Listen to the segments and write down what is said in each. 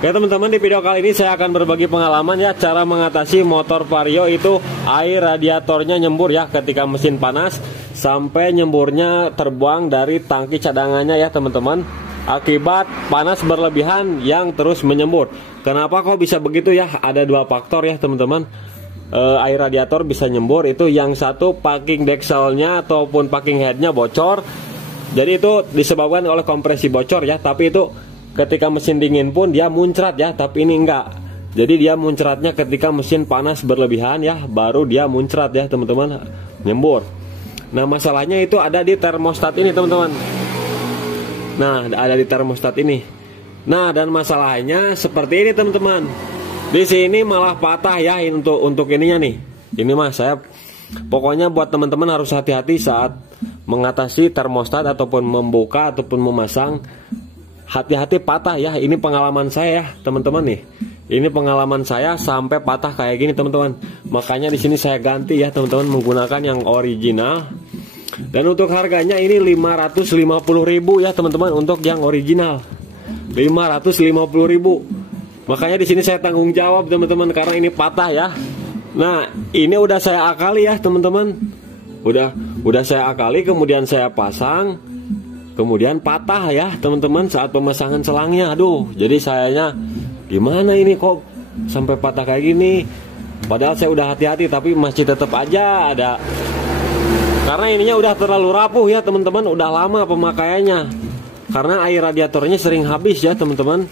Oke teman-teman, di video kali ini saya akan berbagi pengalaman ya cara mengatasi motor Vario itu air radiatornya nyembur ya ketika mesin panas, sampai nyemburnya terbuang dari tangki cadangannya ya teman-teman, akibat panas berlebihan yang terus menyembur. Kenapa kok bisa begitu ya? Ada dua faktor ya teman-teman. Air radiator bisa nyembur itu, yang satu packing dexelnya ataupun packing headnya bocor. Jadi itu disebabkan oleh kompresi bocor ya, tapi itu ketika mesin dingin pun dia muncrat ya, tapi ini enggak. Jadi dia muncratnya ketika mesin panas berlebihan ya, baru dia muncrat ya teman-teman, nyembur. Nah masalahnya itu ada di termostat ini teman-teman. Nah ada di termostat ini. Nah dan masalahnya seperti ini teman-teman. Di sini malah patah ya untuk ininya nih. Ini mah saya pokoknya buat teman-teman harus hati-hati saat mengatasi termostat ataupun membuka ataupun memasang. Hati-hati patah ya, ini pengalaman saya ya teman-teman nih. Ini pengalaman saya sampai patah kayak gini teman-teman. Makanya di sini saya ganti ya teman-teman menggunakan yang original. Dan untuk harganya ini 550.000 ya teman-teman untuk yang original. 550.000. Makanya di sini saya tanggung jawab teman-teman karena ini patah ya. Nah, ini udah saya akali ya teman-teman. Udah saya akali, kemudian saya pasang. Kemudian patah ya teman-teman saat pemasangan selangnya. Aduh, jadi sayanya gimana ini kok sampai patah kayak gini. Padahal saya udah hati-hati tapi masih tetap aja ada. Karena ininya udah terlalu rapuh ya teman-teman, udah lama pemakaiannya. Karena air radiatornya sering habis ya teman-teman.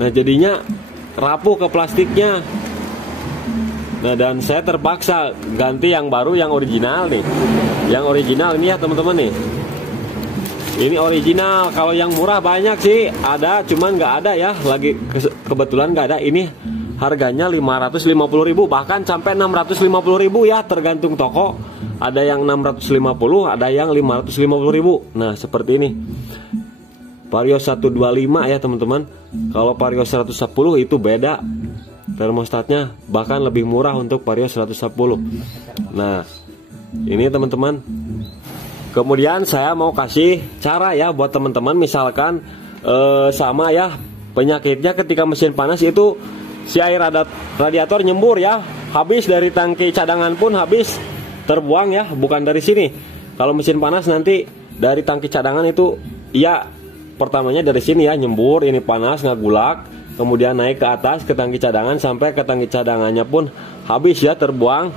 Nah jadinya rapuh ke plastiknya. Nah dan saya terpaksa ganti yang baru, yang original nih. Yang original ini ya teman-teman nih. Ini original. Kalau yang murah banyak sih ada, cuman nggak ada ya. Lagi kebetulan nggak ada. Ini harganya 550.000, bahkan sampai 650.000 ya, tergantung toko. Ada yang 650, ada yang 550.000. Nah seperti ini. Vario 125 ya teman-teman. Kalau Vario 110 itu beda termostatnya, bahkan lebih murah untuk Vario 110. Nah ini teman-teman. Kemudian saya mau kasih cara ya buat teman-teman, misalkan sama ya penyakitnya ketika mesin panas itu si air radiator nyembur ya, habis dari tangki cadangan pun habis, terbuang ya, bukan dari sini. Kalau mesin panas nanti dari tangki cadangan itu ya pertamanya dari sini ya nyembur, ini panas ngagulak, kemudian naik ke atas ke tangki cadangan, sampai ke tangki cadangannya pun habis ya, terbuang.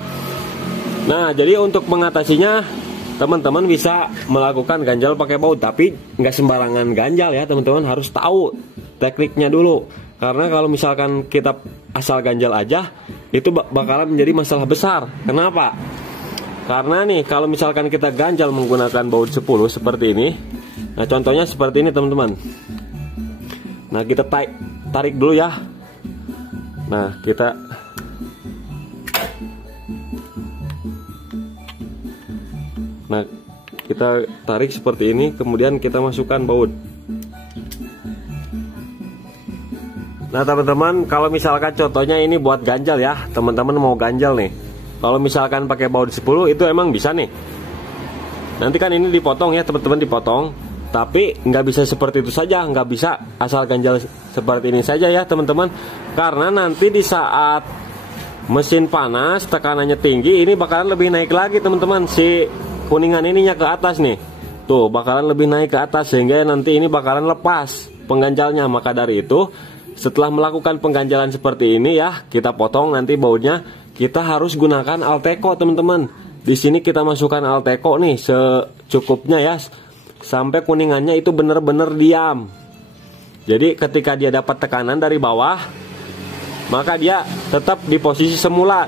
Nah jadi untuk mengatasinya teman-teman bisa melakukan ganjal pakai baut, tapi nggak sembarangan ganjal ya teman-teman, harus tahu tekniknya dulu. Karena kalau misalkan kita asal ganjal aja itu bakalan menjadi masalah besar. Kenapa? Karena nih kalau misalkan kita ganjal menggunakan baut 10 seperti ini. Nah contohnya seperti ini teman-teman. Nah kita tarik dulu ya. Nah kita tarik seperti ini, kemudian kita masukkan baut. Nah teman-teman, kalau misalkan contohnya ini buat ganjal ya, teman-teman mau ganjal nih, kalau misalkan pakai baut 10 itu emang bisa nih. Nanti kan ini dipotong ya teman-teman, dipotong. Tapi nggak bisa seperti itu saja, nggak bisa asal ganjal seperti ini saja ya teman-teman. Karena nanti di saat mesin panas tekanannya tinggi, ini bakalan lebih naik lagi teman-teman, si kuningan ininya ke atas nih. Tuh bakalan lebih naik ke atas, sehingga nanti ini bakalan lepas pengganjalnya. Maka dari itu setelah melakukan pengganjalan seperti ini ya, kita potong nanti bautnya. Kita harus gunakan Alteco teman-teman. Di sini kita masukkan Alteco nih secukupnya ya, sampai kuningannya itu benar-benar diam. Jadi ketika dia dapat tekanan dari bawah, maka dia tetap di posisi semula,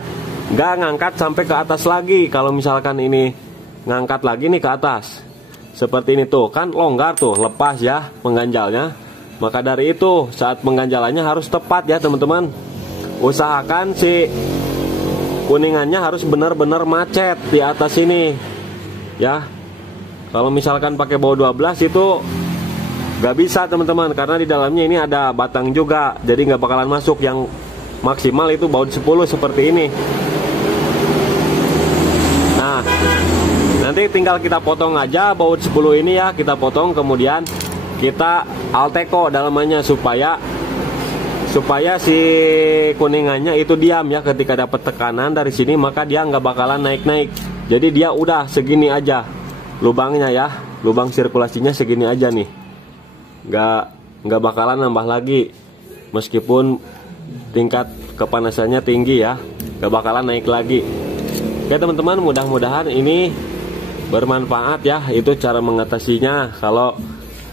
nggak ngangkat sampai ke atas lagi. Kalau misalkan ini ngangkat lagi nih ke atas seperti ini tuh kan longgar tuh, lepas ya pengganjalnya. Maka dari itu saat pengganjalannya harus tepat ya teman-teman. Usahakan si kuningannya harus benar-benar macet di atas ini ya. Kalau misalkan pakai baut 12 itu nggak bisa teman-teman, karena di dalamnya ini ada batang juga, jadi nggak bakalan masuk. Yang maksimal itu baut 10 seperti ini. Nah nanti tinggal kita potong aja baut 10 ini ya, kita potong, kemudian kita Alteco dalamannya supaya supaya si kuningannya itu diam ya. Ketika dapat tekanan dari sini maka dia nggak bakalan naik-naik. Jadi dia udah segini aja lubangnya ya, lubang sirkulasinya segini aja nih, nggak bakalan nambah lagi meskipun tingkat kepanasannya tinggi ya, nggak bakalan naik lagi. Oke teman-teman, mudah-mudahan ini bermanfaat ya. Itu cara mengatasinya kalau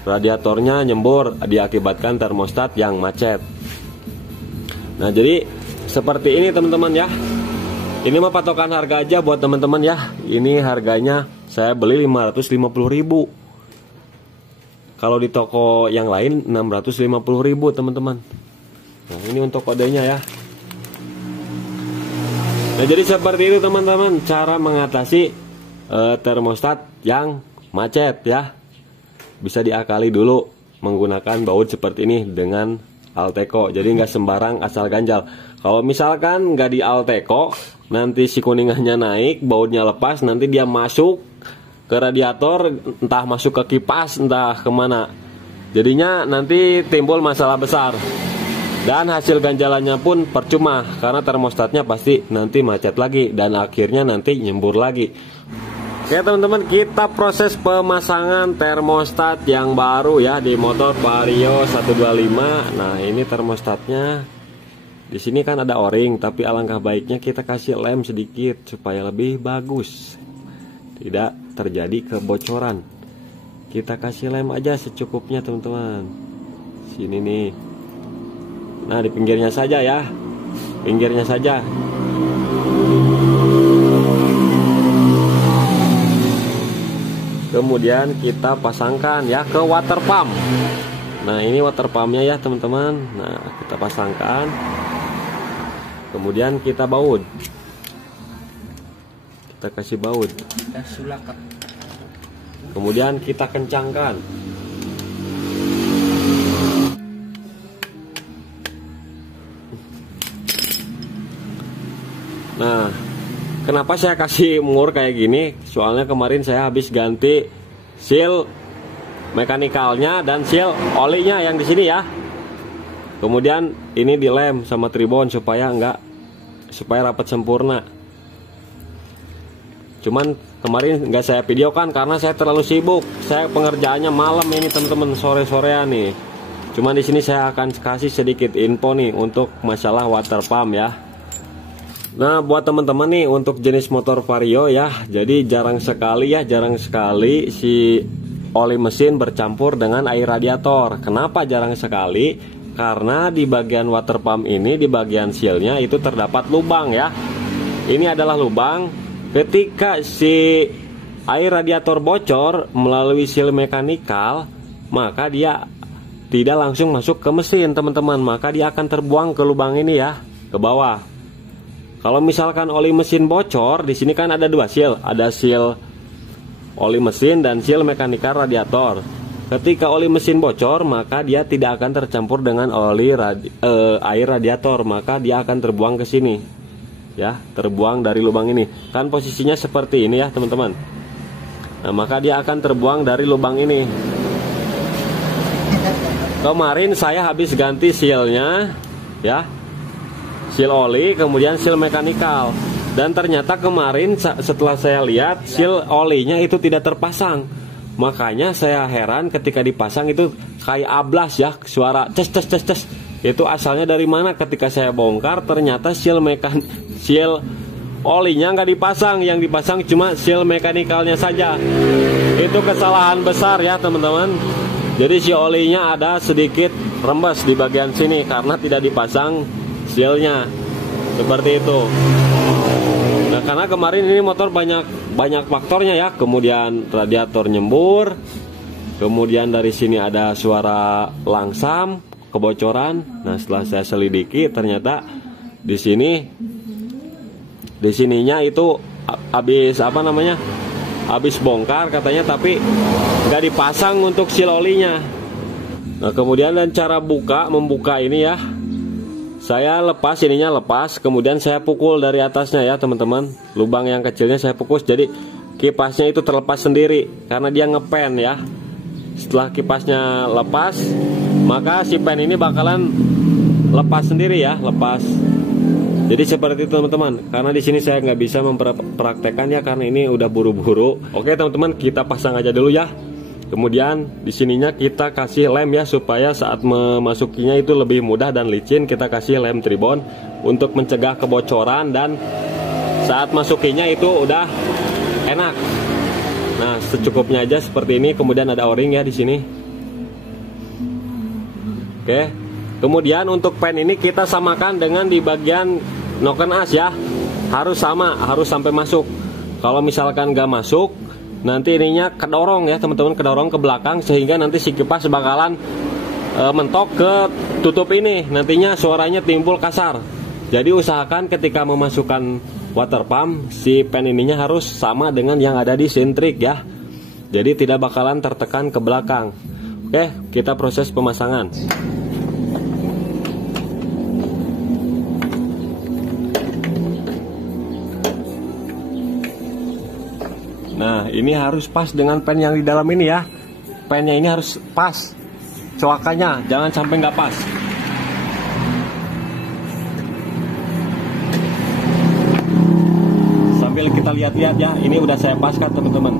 radiatornya nyembur diakibatkan termostat yang macet. Nah jadi seperti ini teman-teman ya. Ini mah patokan harga aja buat teman-teman ya. Ini harganya saya beli 550.000. Kalau di toko yang lain 650.000 teman-teman. Nah ini untuk kodenya ya. Nah jadi seperti itu teman-teman cara mengatasi termostat yang macet ya. Bisa diakali dulu menggunakan baut seperti ini dengan Alteco. Jadi nggak sembarang asal ganjal. Kalau misalkan nggak di Alteco, nanti si kuningannya naik, bautnya lepas, nanti dia masuk ke radiator, entah masuk ke kipas, entah kemana. Jadinya nanti timbul masalah besar. Dan hasil ganjalannya pun percuma, karena termostatnya pasti nanti macet lagi, dan akhirnya nanti nyembur lagi. Oke teman-teman, kita proses pemasangan termostat yang baru ya di motor Vario 125. Nah ini termostatnya. Di sini kan ada o-ring, tapi alangkah baiknya kita kasih lem sedikit supaya lebih bagus, tidak terjadi kebocoran. Kita kasih lem aja secukupnya teman-teman. Sini nih. Nah di pinggirnya saja ya, pinggirnya saja. Kemudian kita pasangkan ya ke water pump. Nah ini water pumpnya ya teman-teman. Nah kita pasangkan. Kemudian kita baut. Kita kasih baut. Kemudian kita kencangkan. Nah, kenapa saya kasih mur kayak gini? Soalnya kemarin saya habis ganti seal mekanikalnya dan seal olinya yang di sini ya. Kemudian ini dilem sama tribon supaya rapat sempurna. Cuman kemarin nggak saya videokan karena saya terlalu sibuk. Saya pengerjaannya malam ini teman-teman, sore-sorean nih. Cuman di sini saya akan kasih sedikit info nih untuk masalah water pump ya. Nah buat teman-teman nih untuk jenis motor Vario ya, jadi jarang sekali si oli mesin bercampur dengan air radiator. Kenapa jarang sekali? Karena di bagian water pump ini, di bagian sealnya itu terdapat lubang ya. Ini adalah lubang. Ketika si air radiator bocor melalui seal mekanikal, maka dia tidak langsung masuk ke mesin teman-teman, maka dia akan terbuang ke lubang ini ya, ke bawah. Kalau misalkan oli mesin bocor, di sini kan ada dua seal, ada seal oli mesin dan seal mekanikal radiator. Ketika oli mesin bocor, maka dia tidak akan tercampur dengan air radiator, maka dia akan terbuang ke sini, ya, terbuang dari lubang ini. Kan posisinya seperti ini ya teman-teman. Nah, maka dia akan terbuang dari lubang ini. Kemarin saya habis ganti sealnya, ya. Seal oli, kemudian seal mekanikal. Dan ternyata kemarin setelah saya lihat seal olinya itu tidak terpasang. Makanya saya heran ketika dipasang itu kayak ablas ya, suara ces ces ces ces. Itu asalnya dari mana? Ketika saya bongkar ternyata seal olinya nggak dipasang, yang dipasang cuma seal mekanikalnya saja. Itu kesalahan besar ya teman-teman. Jadi si olinya ada sedikit rembes di bagian sini karena tidak dipasang sealnya, seperti itu. Nah karena kemarin ini motor banyak faktornya ya, kemudian radiator nyembur, kemudian dari sini ada suara langsam, kebocoran. Nah setelah saya selidiki ternyata di sininya itu habis bongkar katanya, tapi nggak dipasang untuk seal olinya. Nah kemudian dan cara membuka ini ya, saya lepas, kemudian saya pukul dari atasnya ya teman-teman. Lubang yang kecilnya saya pukul, jadi kipasnya itu terlepas sendiri karena dia ngepen ya. Setelah kipasnya lepas, maka si pen ini bakalan lepas sendiri ya, lepas. Jadi seperti itu teman-teman. Karena di sini saya nggak bisa mempraktekkan ya, karena ini udah buru-buru. Oke teman-teman, kita pasang aja dulu ya. Kemudian di sininya kita kasih lem ya, supaya saat memasukinya itu lebih mudah dan licin. Kita kasih lem tribon untuk mencegah kebocoran dan saat masukinya itu udah enak. Nah, secukupnya aja seperti ini. Kemudian ada o-ring ya di sini. Oke. Kemudian untuk pen ini kita samakan dengan di bagian noken as ya. Harus sama, harus sampai masuk. Kalau misalkan nggak masuk, nanti ininya kedorong ya teman-teman, kedorong ke belakang, sehingga nanti si kipas bakalan mentok ke tutup ini. Nantinya suaranya timbul kasar. Jadi usahakan ketika memasukkan water pump, si pen ininya harus sama dengan yang ada di sintrik ya. Jadi tidak bakalan tertekan ke belakang. Oke, kita proses pemasangan. Nah, ini harus pas dengan pen yang di dalam ini ya. Pennya ini harus pas. Coakannya jangan sampai nggak pas. Sambil kita lihat-lihat ya, ini udah saya paskan teman-teman.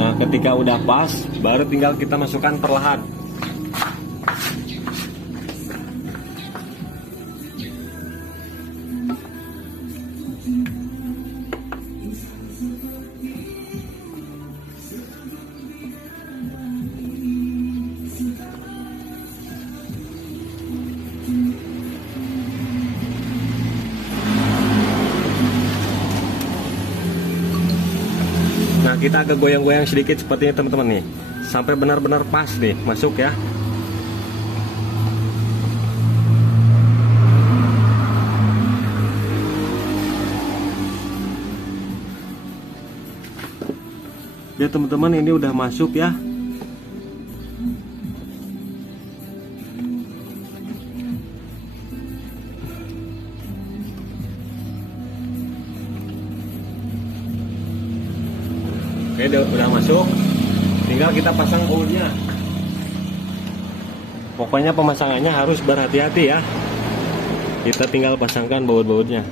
Nah, ketika udah pas, baru tinggal kita masukkan perlahan. Nah, kita agak goyang-goyang sedikit sepertinya teman-teman nih, sampai benar-benar pas nih masuk ya. Ya teman-teman, ini udah masuk ya. Oke, udah masuk. Tinggal kita pasang bautnya. Pokoknya pemasangannya harus berhati-hati ya. Kita tinggal pasangkan baut-bautnya.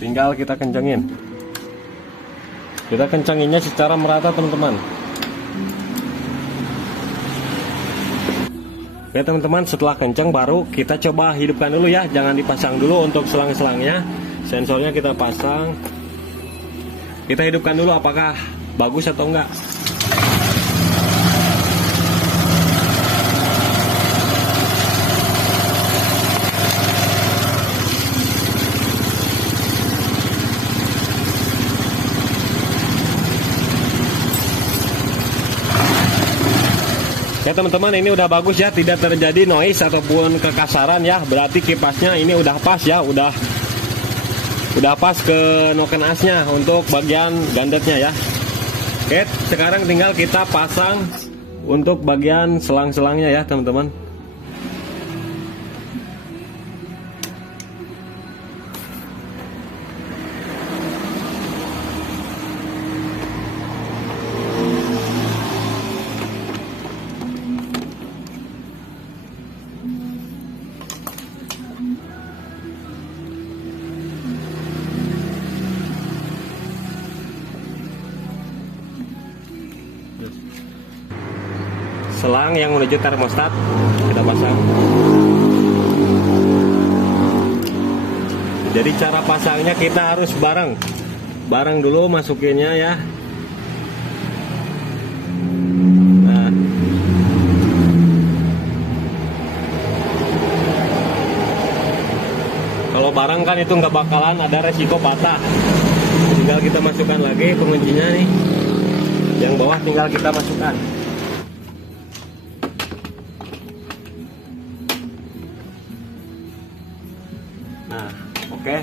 Tinggal kita kencengin. Kita kencenginnya secara merata teman-teman. Oke teman-teman, setelah kenceng baru kita coba hidupkan dulu ya. Jangan dipasang dulu untuk selang-selangnya. Sensornya kita pasang. Kita hidupkan dulu apakah bagus atau enggak. Ya teman-teman, ini udah bagus ya, tidak terjadi noise ataupun kekasaran ya. Berarti kipasnya ini udah pas ya, udah pas ke noken asnya untuk bagian gandetnya ya. Oke, sekarang tinggal kita pasang untuk bagian selang-selangnya ya teman-teman. Selang yang menuju termostat kita pasang. Jadi cara pasangnya kita harus bareng dulu masukinnya ya. Nah, kalau bareng kan itu nggak bakalan ada resiko patah. Tinggal kita masukkan lagi penguncinya nih. Yang bawah tinggal kita masukkan. Nah, oke.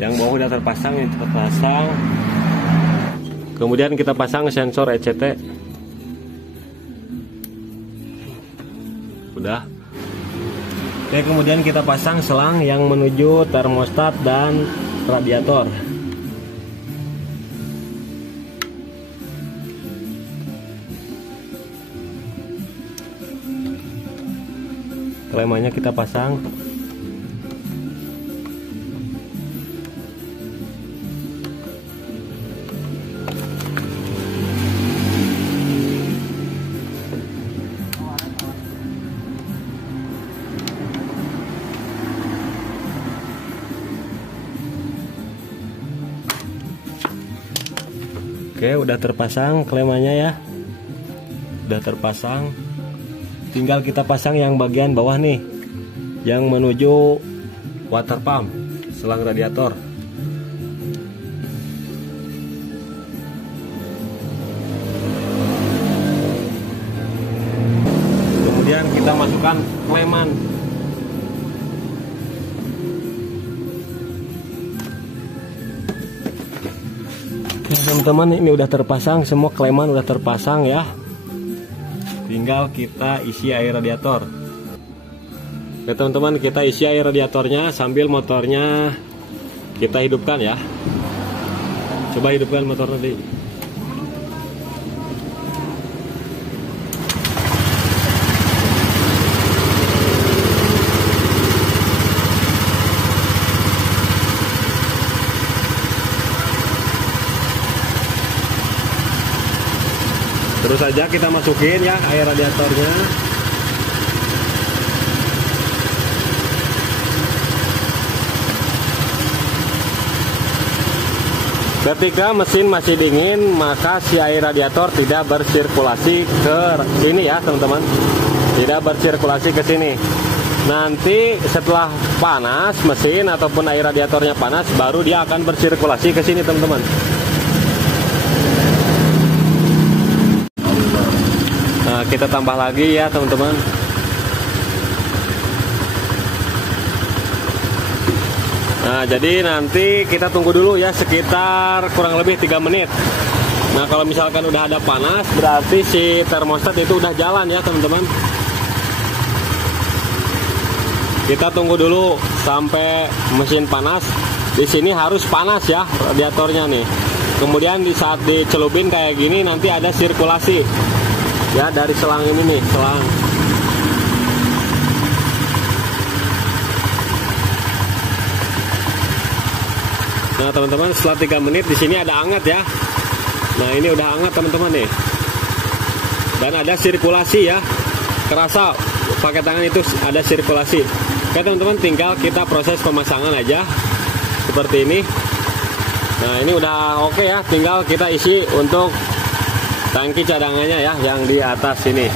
Yang bawah udah terpasang, ini terpasang. Kemudian kita pasang sensor ECT. Udah. Oke, kemudian kita pasang selang yang menuju termostat dan radiator. Klemannya kita pasang. Oke, udah terpasang klemannya ya. Udah terpasang. Tinggal kita pasang yang bagian bawah nih, yang menuju water pump, selang radiator. Kemudian kita masukkan kleman. Teman-teman, ini udah terpasang, semua kleman udah terpasang ya. Tinggal kita isi air radiator. Oke teman-teman, kita isi air radiatornya sambil motornya kita hidupkan ya. Coba hidupkan motor tadi. Terus saja kita masukin ya air radiatornya. Ketika mesin masih dingin, maka si air radiator tidak bersirkulasi ke sini ya teman-teman. Tidak bersirkulasi ke sini. Nanti setelah panas mesin ataupun air radiatornya panas, baru dia akan bersirkulasi ke sini teman-teman. Nah, kita tambah lagi ya teman-teman. Nah, jadi nanti kita tunggu dulu ya sekitar kurang lebih 3 menit. Nah, kalau misalkan udah ada panas, berarti si termostat itu udah jalan ya teman-teman. Kita tunggu dulu sampai mesin panas. Di sini harus panas ya radiatornya nih. Kemudian di saat dicelupin kayak gini nanti ada sirkulasi. Ya, dari selang ini nih, selang. Nah, teman-teman, setelah 3 menit di sini ada hangat ya. Nah, ini udah hangat teman-teman nih. Dan ada sirkulasi ya. Kerasa pakai tangan itu ada sirkulasi. Oke, teman-teman, tinggal kita proses pemasangan aja. Seperti ini. Nah, ini udah oke ya, tinggal kita isi untuk tangki cadangannya ya, yang di atas ini.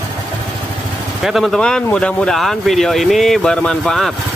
Oke teman-teman, mudah-mudahan video ini bermanfaat.